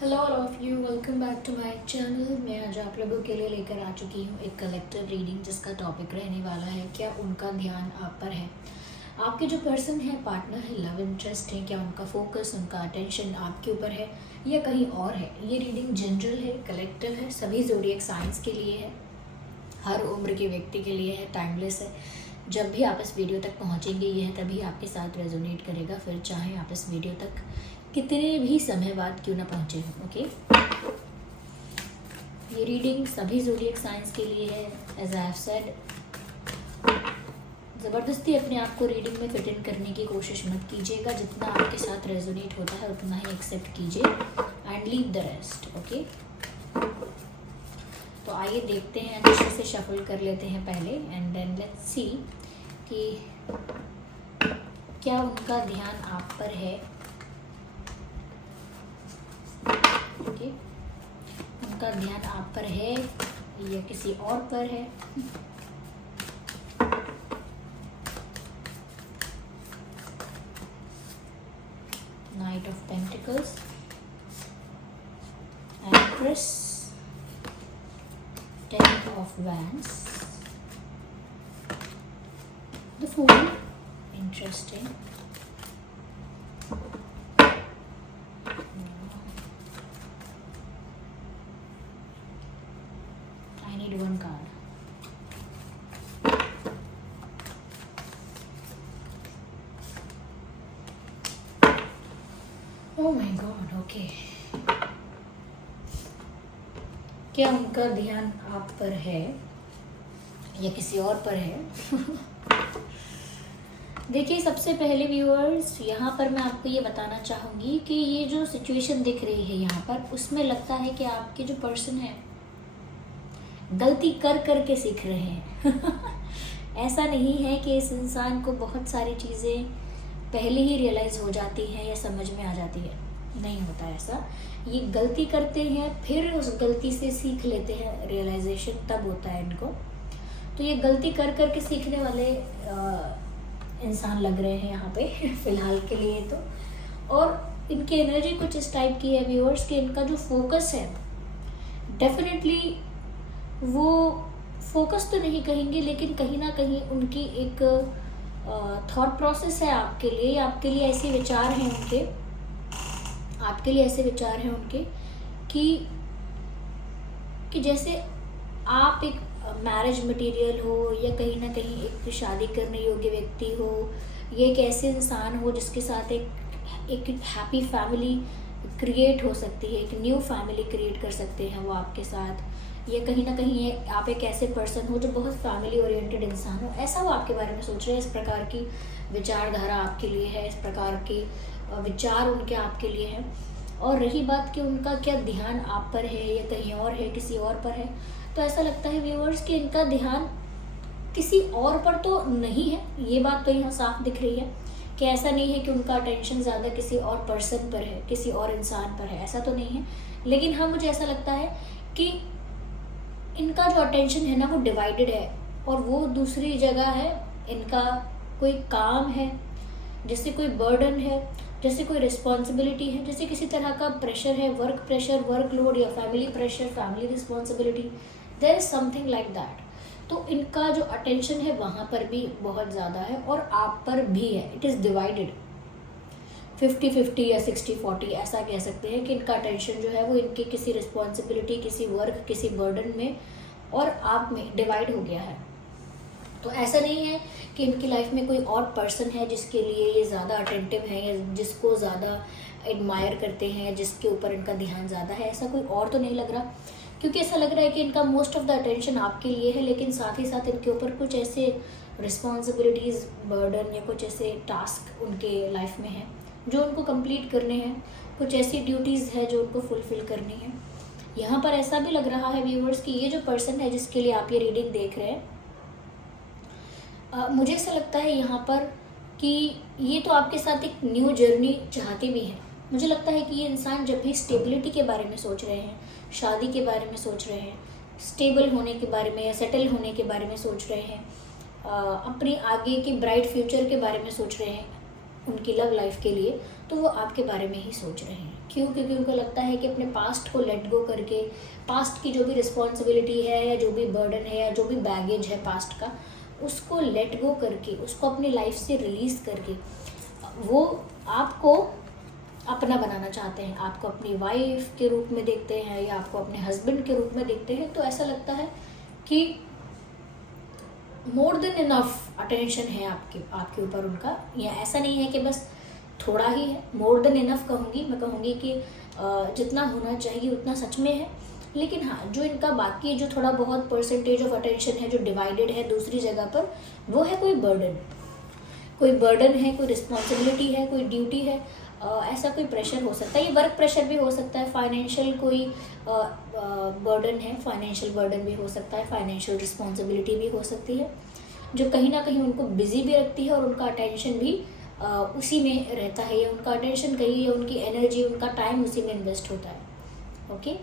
Hello all of you, welcome back to my channel. मैं आज आप लोगों के लिए लेकर आ चुकी हूँ एक कलेक्टिव रीडिंग जिसका टॉपिक रहने वाला है क्या उनका ध्यान आप पर है। आपके जो पर्सन है, पार्टनर है, लव इंटरेस्ट है, क्या उनका फोकस, उनका अटेंशन आपके ऊपर है या कहीं और है। ये रीडिंग जनरल है, कलेक्टिव है, सभी ज़ोडिएक साइंस के लिए है, हर उम्र के व्यक्ति के लिए है, टाइमलेस है। जब भी आप इस वीडियो तक पहुंचेंगे यह तभी आपके साथ रेजोनेट करेगा, फिर चाहे आप इस वीडियो तक कितने भी समय बाद क्यों ना पहुंचे हो। ओके, ये रीडिंग सभी ज़ोडिएक साइंस के लिए है। एज आई हैव सेड, ज़बरदस्ती अपने आप को रीडिंग में फिट इन करने की कोशिश मत कीजिएगा। जितना आपके साथ रेजोनेट होता है उतना ही एक्सेप्ट कीजिए and leave the rest. Okay, तो आइए देखते हैं, अच्छे से शफल कर लेते हैं पहले एंड देन लेट्स सी कि क्या उनका ध्यान आप पर है। ओके, उनका ध्यान आप पर है या किसी और पर है। Knight of pentacles, empress, ten of wands, the fool, interesting, I need one card. Oh my God, okay. क्या उनका ध्यान आप पर है या किसी और पर है। देखिए, सबसे पहले व्यूअर्स, यहाँ पर मैं आपको ये बताना चाहूँगी कि ये जो सिचुएशन दिख रही है यहाँ पर, उसमें लगता है कि आपके जो पर्सन है गलती कर कर के सीख रहे हैं। ऐसा नहीं है कि इस इंसान को बहुत सारी चीज़ें पहले ही रियलाइज़ हो जाती हैं या समझ में आ जाती है, नहीं होता ऐसा। ये गलती करते हैं, फिर उस गलती से सीख लेते हैं, रियलाइजेशन तब होता है इनको। तो ये गलती कर कर के सीखने वाले इंसान लग रहे हैं यहाँ पे फिलहाल के लिए तो। और इनकी एनर्जी कुछ इस टाइप की है व्यूअर्स कि इनका जो फोकस है, डेफिनेटली वो फोकस तो नहीं कहेंगे, लेकिन कहीं ना कहीं उनकी एक थॉट प्रोसेस है आपके लिए। आपके लिए ऐसे विचार हैं उनके, आपके लिए ऐसे विचार हैं उनके कि जैसे आप एक मैरिज मटेरियल हो या कहीं ना कहीं एक शादी करने योग्य व्यक्ति हो, ये एक ऐसे इंसान हो जिसके साथ एक हैप्पी फैमिली क्रिएट हो सकती है, एक न्यू फैमिली क्रिएट कर सकते हैं वो आपके साथ। या कहीं ना कहीं आप एक ऐसे पर्सन हो जो बहुत फैमिली ओरिएंटेड इंसान हो, ऐसा वो आपके बारे में सोच रहे हैं। इस प्रकार की विचारधारा आपके लिए है, इस प्रकार के विचार उनके आपके लिए हैं। और रही बात कि उनका क्या ध्यान आप पर है या कहीं और है, किसी और पर है, तो ऐसा लगता है व्यूअर्स कि इनका ध्यान किसी और पर तो नहीं है। ये बात तो यहाँ साफ दिख रही है कि ऐसा नहीं है कि उनका अटेंशन ज़्यादा किसी और पर्सन पर है, किसी और इंसान पर है, ऐसा तो नहीं है। लेकिन हाँ, मुझे ऐसा लगता है कि इनका जो अटेंशन है ना वो डिवाइडेड है, और वो दूसरी जगह है। इनका कोई काम है, जैसे कोई बर्डन है, जैसे कोई रिस्पॉन्सिबिलिटी है, जैसे किसी तरह का प्रेशर है, वर्क प्रेशर, वर्क लोड, या family pressure, family responsibility, there is something like that. तो इनका जो अटेंशन है वहाँ पर भी बहुत ज़्यादा है और आप पर भी है। इट इज़ डिवाइडेड 50-50 या 60-40, ऐसा कह सकते हैं कि इनका अटेंशन जो है वो इनकी किसी रिस्पॉन्सिबिलिटी, किसी वर्क, किसी बर्डन में और आप में डिवाइड हो गया है। तो ऐसा नहीं है कि इनकी लाइफ में कोई और पर्सन है जिसके लिए ये ज़्यादा अटेंटिव है या जिसको ज़्यादा एडमायर करते हैं, जिसके ऊपर इनका ध्यान ज़्यादा है, ऐसा कोई और तो नहीं लग रहा। क्योंकि ऐसा लग रहा है कि इनका मोस्ट ऑफ द अटेंशन आपके लिए है, लेकिन साथ ही साथ इनके ऊपर कुछ ऐसे रिस्पॉन्सिबिलिटीज़, बर्डन या कुछ ऐसे टास्क उनके लाइफ में हैं जो उनको कंप्लीट करने हैं, कुछ ऐसी ड्यूटीज़ है जो उनको फुलफ़िल करनी है। यहाँ पर ऐसा भी लग रहा है व्यूवर्स कि ये जो पर्सन है जिसके लिए आप ये रीडिंग देख रहे हैं, मुझे ऐसा लगता है यहाँ पर कि ये तो आपके साथ एक न्यू जर्नी चाहते भी हैं। मुझे लगता है कि ये इंसान जब भी स्टेबिलिटी के बारे में सोच रहे हैं, शादी के बारे में सोच रहे हैं, स्टेबल होने के बारे में या सेटल होने के बारे में सोच रहे हैं, अपने आगे के ब्राइट फ्यूचर के बारे में सोच रहे हैं, उनकी लव लाइफ के लिए, तो वो आपके बारे में ही सोच रहे हैं। क्यों? क्योंकि उनको लगता है कि अपने पास्ट को लेट गो करके, पास्ट की जो भी रिस्पॉन्सिबिलिटी है या जो भी बर्डन है या जो भी बैगेज है पास्ट का, उसको लेट गो करके, उसको अपनी लाइफ से रिलीज़ करके वो आपको अपना बनाना चाहते हैं। आपको अपनी वाइफ के रूप में देखते हैं या आपको अपने हस्बैंड के रूप में देखते हैं। तो ऐसा लगता है कि मोर देन इनफ अटेंशन है आपके ऊपर उनका। या ऐसा नहीं है कि बस थोड़ा ही है, मोर देन इनफ कहूँगी मैं, कहूँगी कि जितना होना चाहिए उतना सच में है। लेकिन हाँ, जो इनका बाकी जो थोड़ा बहुत परसेंटेज ऑफ अटेंशन है जो डिवाइडेड है दूसरी जगह पर, वो है कोई बर्डन है, कोई रिस्पॉन्सिबिलिटी है, कोई ड्यूटी है, ऐसा कोई प्रेशर हो सकता है। ये वर्क प्रेशर भी हो सकता है, फाइनेंशियल कोई बर्डन है, फाइनेंशियल बर्डन भी हो सकता है, फाइनेंशियल रिस्पॉन्सिबिलिटी भी हो सकती है, जो कहीं ना कहीं उनको बिजी भी रखती है और उनका अटेंशन भी उसी में रहता है, या उनका अटेंशन कहीं, या उनकी एनर्जी, उनका टाइम उसी में इन्वेस्ट होता है। Okay,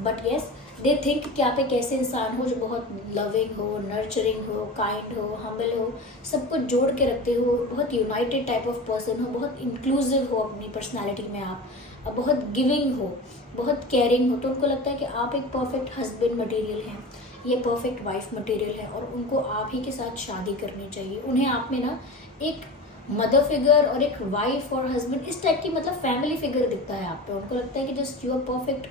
but yes, they think कि आप एक ऐसे इंसान हो जो बहुत लविंग हो, नर्चरिंग हो, काइंड हो, हम्बल हो, सब कुछ जोड़ के रखते हो, बहुत यूनाइटेड टाइप ऑफ पर्सन हो, बहुत इंक्लूसिव हो अपनी पर्सनालिटी में आप, बहुत गिविंग हो, बहुत केयरिंग हो। तो उनको लगता है कि आप एक परफेक्ट हस्बैंड मटेरियल हैं, ये परफेक्ट वाइफ मटेरियल है, और उनको आप ही के साथ शादी करनी चाहिए। उन्हें आप में ना एक मदर फिगर और एक वाइफ और हस्बैंड, इस टाइप की मतलब फैमिली फिगर दिखता है आप पे। उनको लगता है कि just you are perfect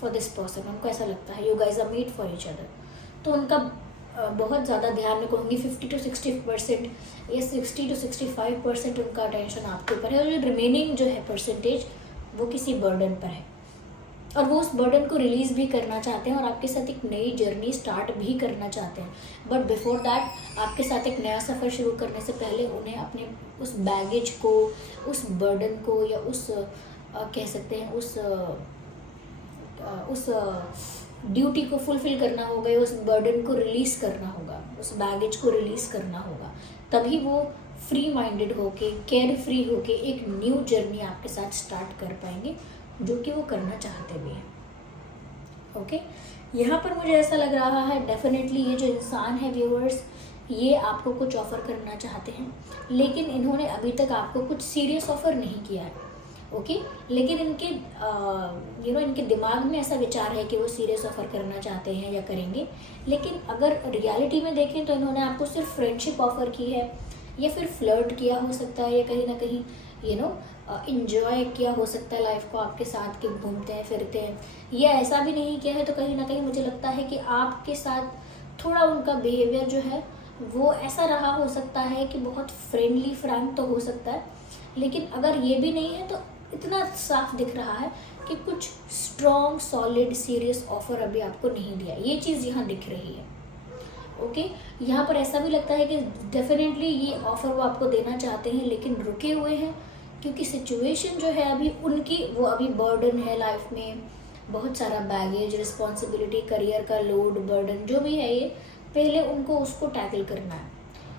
for this person. उनको ऐसा लगता है you guys are made for each other. तो उनका बहुत ज़्यादा ध्यान, मैं कहूँगी 50 to 60% या 60 to 65% उनका अटेंशन आपके ऊपर है, और जो रिमेनिंग जो है परसेंटेज वो किसी बर्डन पर है, और वो उस बर्डन को रिलीज़ भी करना चाहते हैं और आपके साथ एक नई जर्नी स्टार्ट भी करना चाहते हैं। बट बिफोर दैट, आपके साथ एक नया सफ़र शुरू करने से पहले उन्हें अपने उस बैगेज को, उस बर्डन को, या उस कह सकते हैं उस ड्यूटी को फुलफ़िल करना होगा, या उस बर्डन को रिलीज़ करना होगा, उस बैगेज को रिलीज़ करना होगा। तभी वो फ्री माइंडेड होके, केयर फ्री होके एक न्यू जर्नी आपके साथ स्टार्ट कर पाएंगे, जो कि वो करना चाहते भी हैं। ओके, यहाँ पर मुझे ऐसा लग रहा है डेफिनेटली ये जो इंसान है व्यूअर्स, ये आपको कुछ ऑफ़र करना चाहते हैं, लेकिन इन्होंने अभी तक आपको कुछ सीरियस ऑफ़र नहीं किया है। ओके, लेकिन इनके इनके दिमाग में ऐसा विचार है कि वो सीरियस ऑफ़र करना चाहते हैं या करेंगे। लेकिन अगर रियलिटी में देखें तो इन्होंने आपको सिर्फ फ्रेंडशिप ऑफ़र की है, या फिर फ्लर्ट किया हो सकता है, या कहीं ना कहीं इंजॉय किया हो सकता है लाइफ को आपके साथ, कि घूमते हैं फिरते हैं, या ऐसा भी नहीं किया है। तो कहीं ना कहीं मुझे लगता है कि आपके साथ थोड़ा उनका बिहेवियर जो है वो ऐसा रहा हो सकता है कि बहुत फ्रेंडली फ्रैंक तो हो सकता है, लेकिन अगर ये भी नहीं है तो इतना साफ दिख रहा है कि कुछ स्ट्रॉन्ग सॉलिड सीरियस ऑफर अभी आपको नहीं दिया। ये चीज़ यहाँ दिख रही है। ओके, यहाँ पर ऐसा भी लगता है कि डेफिनेटली ये ऑफ़र वो आपको देना चाहते हैं, लेकिन रुके हुए हैं, क्योंकि सिचुएशन जो है अभी उनकी, वो अभी बर्डन है लाइफ में, बहुत सारा बैगेज, रिस्पॉन्सिबिलिटी, करियर का लोड, बर्डन जो भी है, ये पहले उनको उसको टैकल करना है।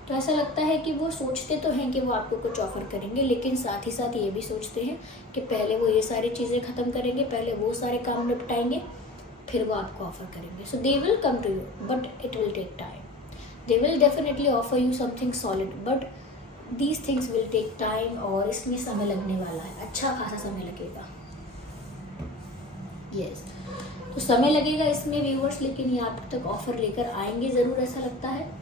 तो ऐसा लगता है कि वो सोचते तो हैं कि वो आपको कुछ ऑफ़र करेंगे, लेकिन साथ ही साथ ये भी सोचते हैं कि पहले वो ये सारी चीज़ें ख़त्म करेंगे, पहले वो सारे काम निपटाएंगे, फिर वो आपको ऑफ़र करेंगे। So they will come to you, but it will take time. They will definitely offer you something solid, but these things will take time, और इसमें समय लगने वाला है, अच्छा खासा समय लगेगा। यस, तो समय लगेगा इसमें व्यूअर्स, लेकिन ये आप तक ऑफर लेकर आएंगे ज़रूर, ऐसा लगता है।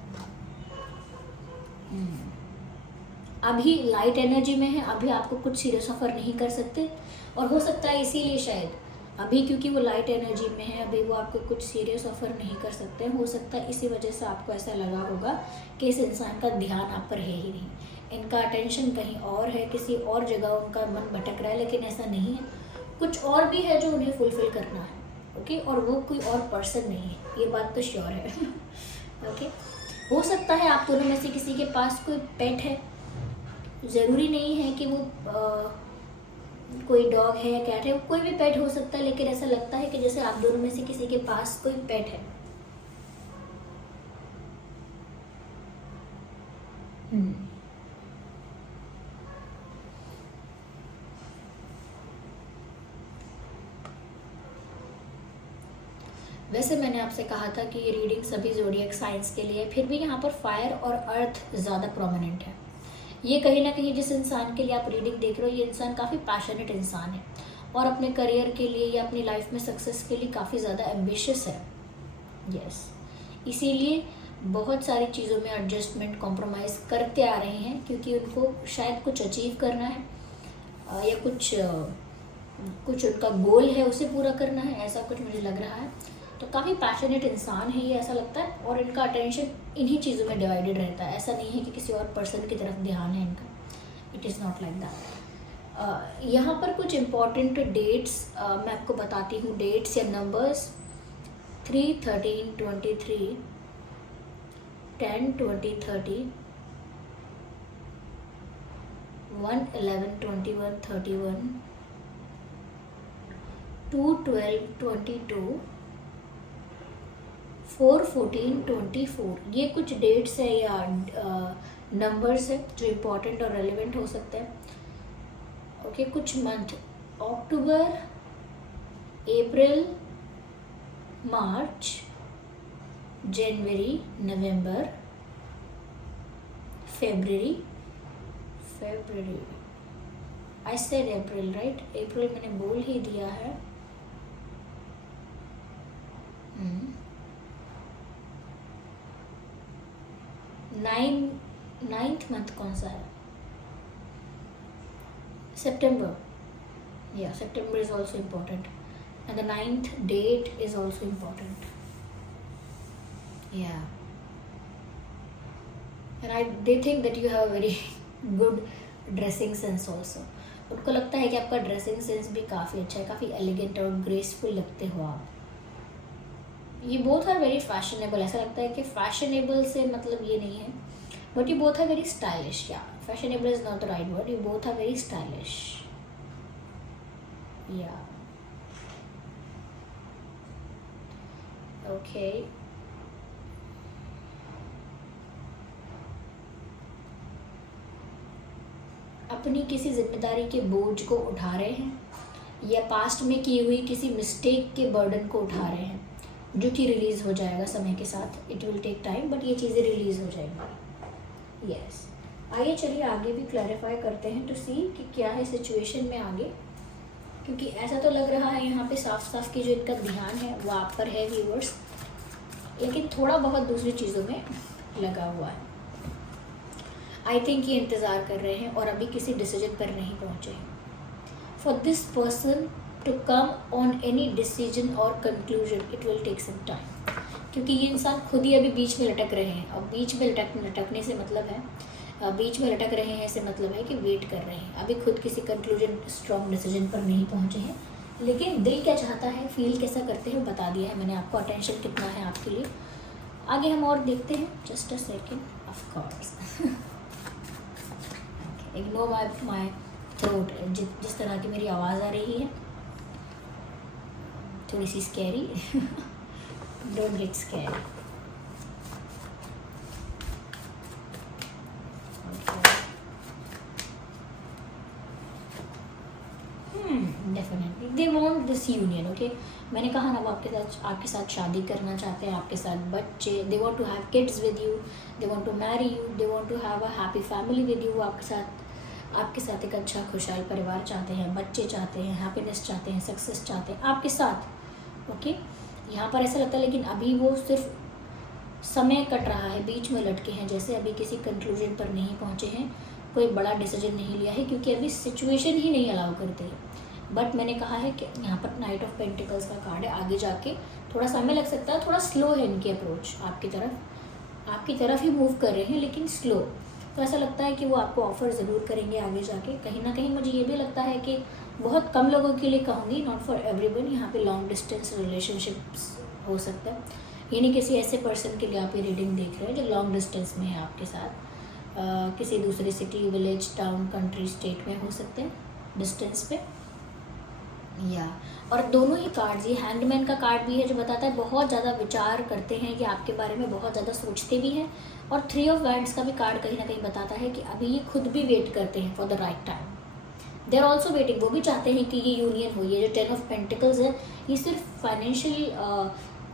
अभी लाइट एनर्जी में है, अभी आपको कुछ सीरियस ऑफर नहीं कर सकते, और हो सकता है इसीलिए शायद अभी, क्योंकि वो लाइट एनर्जी में है, अभी वो आपको कुछ सीरियस ऑफर नहीं कर सकते। हो सकता है इसी वजह से आपको ऐसा लगा होगा कि इस इंसान का ध्यान आप पर है ही नहीं, इनका अटेंशन कहीं और है, किसी और जगह उनका मन भटक रहा है। लेकिन ऐसा नहीं है, कुछ और भी है जो उन्हें फुलफिल करना है। ओके, और वो कोई और पर्सन नहीं है, ये बात तो श्योर है। ओके, हो सकता है आप दोनों में से किसी के पास कोई पेट है, ज़रूरी नहीं है कि वो कोई डॉग है या कैट है, कोई भी पेट हो सकता है, लेकिन ऐसा लगता है कि जैसे आप दोनों में से किसी के पास कोई पेट है। वैसे मैंने आपसे कहा था कि ये रीडिंग सभी ज़ोडिएक साइंस के लिए है, फिर भी यहाँ पर फायर और अर्थ ज़्यादा प्रोमिनेंट है। ये कहीं ना कहीं जिस इंसान के लिए आप रीडिंग देख रहे हो, ये इंसान काफ़ी पैशनेट इंसान है और अपने करियर के लिए या अपनी लाइफ में सक्सेस के लिए काफ़ी ज़्यादा एम्बिशियस है। यस, इसीलिए बहुत सारी चीज़ों में एडजस्टमेंट, कॉम्प्रोमाइज़ करते आ रहे हैं, क्योंकि उनको शायद कुछ अचीव करना है या कुछ उनका गोल है उसे पूरा करना है, ऐसा कुछ मुझे लग रहा है। तो काफ़ी पैशनेट इंसान है ये, ऐसा लगता है, और इनका अटेंशन इन्हीं चीज़ों में डिवाइडेड रहता है। ऐसा नहीं है कि किसी और पर्सन की तरफ ध्यान है इनका, it is not like that. यहाँ पर कुछ इम्पॉर्टेंट डेट्स मैं आपको बताती हूँ, डेट्स या नंबर्स 3, 13, 23, 10, 20, 30, 1, 11, 21, 31, 2, 12, 22, 4, 14, 24। ये कुछ डेट्स है या नंबर्स है जो इम्पोर्टेंट और रेलिवेंट हो सकते हैं। ओके, कुछ मंथ, अक्टूबर, अप्रैल, मार्च, जनवरी, नवंबर, फरवरी, I said April, right? April मैंने बोल ही दिया है। नाइन्थ मंथ कौन सा है? September. Yeah, September is also important, and the 9th date is also important. Yeah, and they think that you have a very good dressing sense also. उनको लगता है कि आपका ड्रेसिंग सेंस भी काफ़ी अच्छा है, काफ़ी एलिगेंट और ग्रेसफुल लगते हो आप। ये बोथ आर वेरी फैशनेबल। ऐसा लगता है कि फैशनेबल से मतलब ये नहीं है, but you both are very stylish. या fashionable is not the right word, you both are very stylish. Yeah, okay. अपनी किसी जिम्मेदारी के बोझ को उठा रहे हैं या पास्ट में की हुई किसी मिस्टेक के बर्डन को उठा रहे हैं, जो कि रिलीज़ हो जाएगा समय के साथ। It will take time, but ये चीज़ें रिलीज़ हो जाएंगी। यस, आइए चलिए आगे भी क्लैरिफाई करते हैं टू सी कि क्या है सिचुएशन में आगे, क्योंकि ऐसा तो लग रहा है यहाँ पे साफ साफ कि जो इनका ध्यान है वो आप पर है व्यूअर्स, लेकिन थोड़ा बहुत दूसरी चीज़ों में लगा हुआ है। आई थिंक ये इंतज़ार कर रहे हैं और अभी किसी डिसीजन पर नहीं पहुँचे हैं। For this person to come on any decision और conclusion it will take some time, क्योंकि ये इंसान खुद ही अभी बीच में लटक रहे हैं। और बीच में लटकने से मतलब है, बीच में लटक रहे हैं ऐसे मतलब है कि वेट कर रहे हैं, अभी खुद किसी कंक्लूजन, स्ट्रॉन्ग डिसीजन पर नहीं पहुंचे हैं। लेकिन दिल क्या चाहता है, फील कैसा करते हैं, बता दिया है मैंने आपको, अटेंशन कितना है आपके लिए। आगे हम और देखते हैं। Just a second, of course ignore my throat. जिस तरह की मेरी आवाज़ आ रही है, थोड़ी सी scary, don't get scary. Definitely they want this union. Okay, मैंने कहा ना, वो आपके साथ शादी करना चाहते हैं, आपके साथ बच्चे, they want to have kids with you, they want to marry you, they want to have a happy family with you. आपके साथ एक अच्छा खुशहाल परिवार चाहते हैं, बच्चे चाहते हैं, हैप्पीनेस चाहते हैं, सक्सेस चाहते हैं आपके साथ। ओके, यहाँ पर ऐसा लगता है, लेकिन अभी वो सिर्फ समय कट रहा है, बीच में लटके हैं, जैसे अभी किसी कंक्लूजन पर नहीं पहुँचे हैं, कोई बड़ा डिसीजन नहीं लिया है, क्योंकि अभी सिचुएशन ही नहीं अलाउ करती है। बट मैंने कहा है कि यहाँ पर नाइट ऑफ पेंटिकल्स का कार्ड है, आगे जाके थोड़ा समय लग सकता है, थोड़ा स्लो है इनकी अप्रोच आपकी तरफ ही मूव कर रहे हैं, लेकिन स्लो। तो ऐसा लगता है कि वो आपको ऑफ़र ज़रूर करेंगे आगे जाके। कहीं ना कहीं मुझे ये भी लगता है कि बहुत कम लोगों के लिए कहूँगी, नॉट फॉर एवरीवन, यहाँ पे लॉन्ग डिस्टेंस रिलेशनशिप्स हो सकता है। यानी किसी ऐसे पर्सन के लिए आप ये रीडिंग देख रहे हैं जो लॉन्ग डिस्टेंस में है आपके साथ, किसी दूसरी city, village, town, country, state में हो सकते हैं डिस्टेंस पे। या और दोनों ही कार्ड्स, ये हैंडमैन का कार्ड भी है जो बताता है बहुत ज़्यादा विचार करते हैं, कि आपके बारे में बहुत ज़्यादा सोचते भी हैं। और 3 ऑफ वैंड्स का भी कार्ड कहीं ना कहीं बताता है कि अभी ये खुद भी वेट करते हैं for the right time. They are also waiting, वो भी चाहते हैं कि ये यूनियन हो। ये जो 10 ऑफ पेंटिकल्स है, ये सिर्फ फाइनेंशियल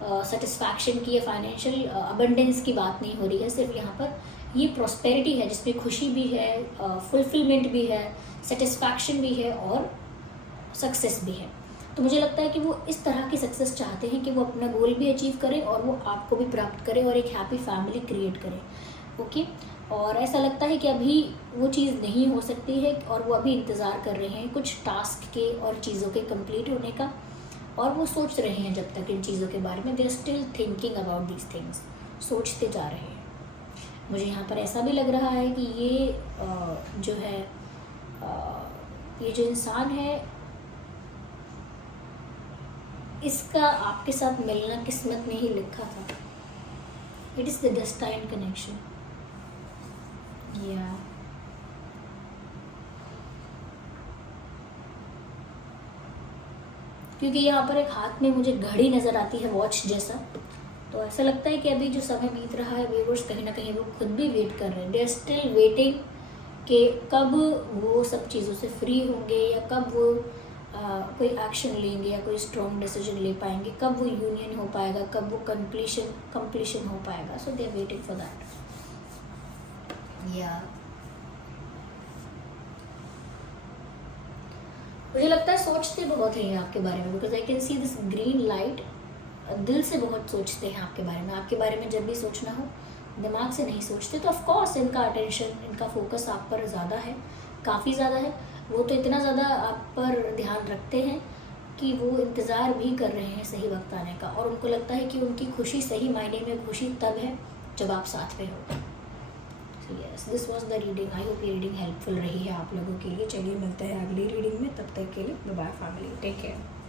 सेटिस्फैक्शन की या फाइनेंशियल अबंडेंस की बात नहीं हो रही है। सिर्फ यहाँ पर ये प्रॉस्पेरिटी है जिसमें खुशी भी है, फुलफिलमेंट भी है, सेटिस्फैक्शन भी है और सक्सेस भी है। तो मुझे लगता है कि वो इस तरह की सक्सेस चाहते हैं कि वो अपना गोल भी अचीव करें और वो आपको भी प्राप्त करें और एक हैप्पी फैमिली क्रिएट करें। ओके, और ऐसा लगता है कि अभी वो चीज़ नहीं हो सकती है और वो अभी इंतज़ार कर रहे हैं कुछ टास्क के और चीज़ों के कंप्लीट होने का, और वो सोच रहे हैं जब तक इन चीज़ों के बारे में, they are still thinking about these things, सोचते जा रहे हैं। मुझे यहाँ पर ऐसा भी लग रहा है कि ये जो है ये जो इंसान है इसका आपके साथ मिलना किस्मत में ही लिखा था। It is the destined connection. या क्योंकि यहाँ पर एक हाथ में मुझे घड़ी नज़र आती है, वॉच जैसा, तो ऐसा लगता है कि अभी जो समय बीत रहा है व्यूअर्स कहीं ना कहीं वो खुद भी वेट कर रहे हैं, दे आर स्टिल वेटिंग कि कब वो सब चीज़ों से फ्री होंगे या कब वो कोई एक्शन लेंगे या कोई स्ट्रॉन्ग डिसीजन ले पाएंगे, कब वो यूनियन हो पाएगा, कब वो कंप्लीशन हो पाएगा। So they are waiting for that. या मुझे लगता है सोचते बहुत हैं आपके बारे में, because I can see this green light. दिल से बहुत सोचते हैं आपके बारे में जब भी सोचना हो, दिमाग से नहीं सोचते। तो ऑफ कोर्स इनका अटेंशन, इनका फोकस आप पर ज़्यादा है, काफ़ी ज़्यादा है। वो तो इतना ज़्यादा आप पर ध्यान रखते हैं कि वो इंतज़ार भी कर रहे हैं सही वक्त आने का, और उनको लगता है कि उनकी खुशी सही मायने में खुशी तब है जब आप साथ में हो। So yes, this was the reading. I hope ये रीडिंग हेल्पफुल रही है आप लोगों के लिए। चलिए मिलते हैं अगली रीडिंग में, तब तक के लिए bye bye family, take care.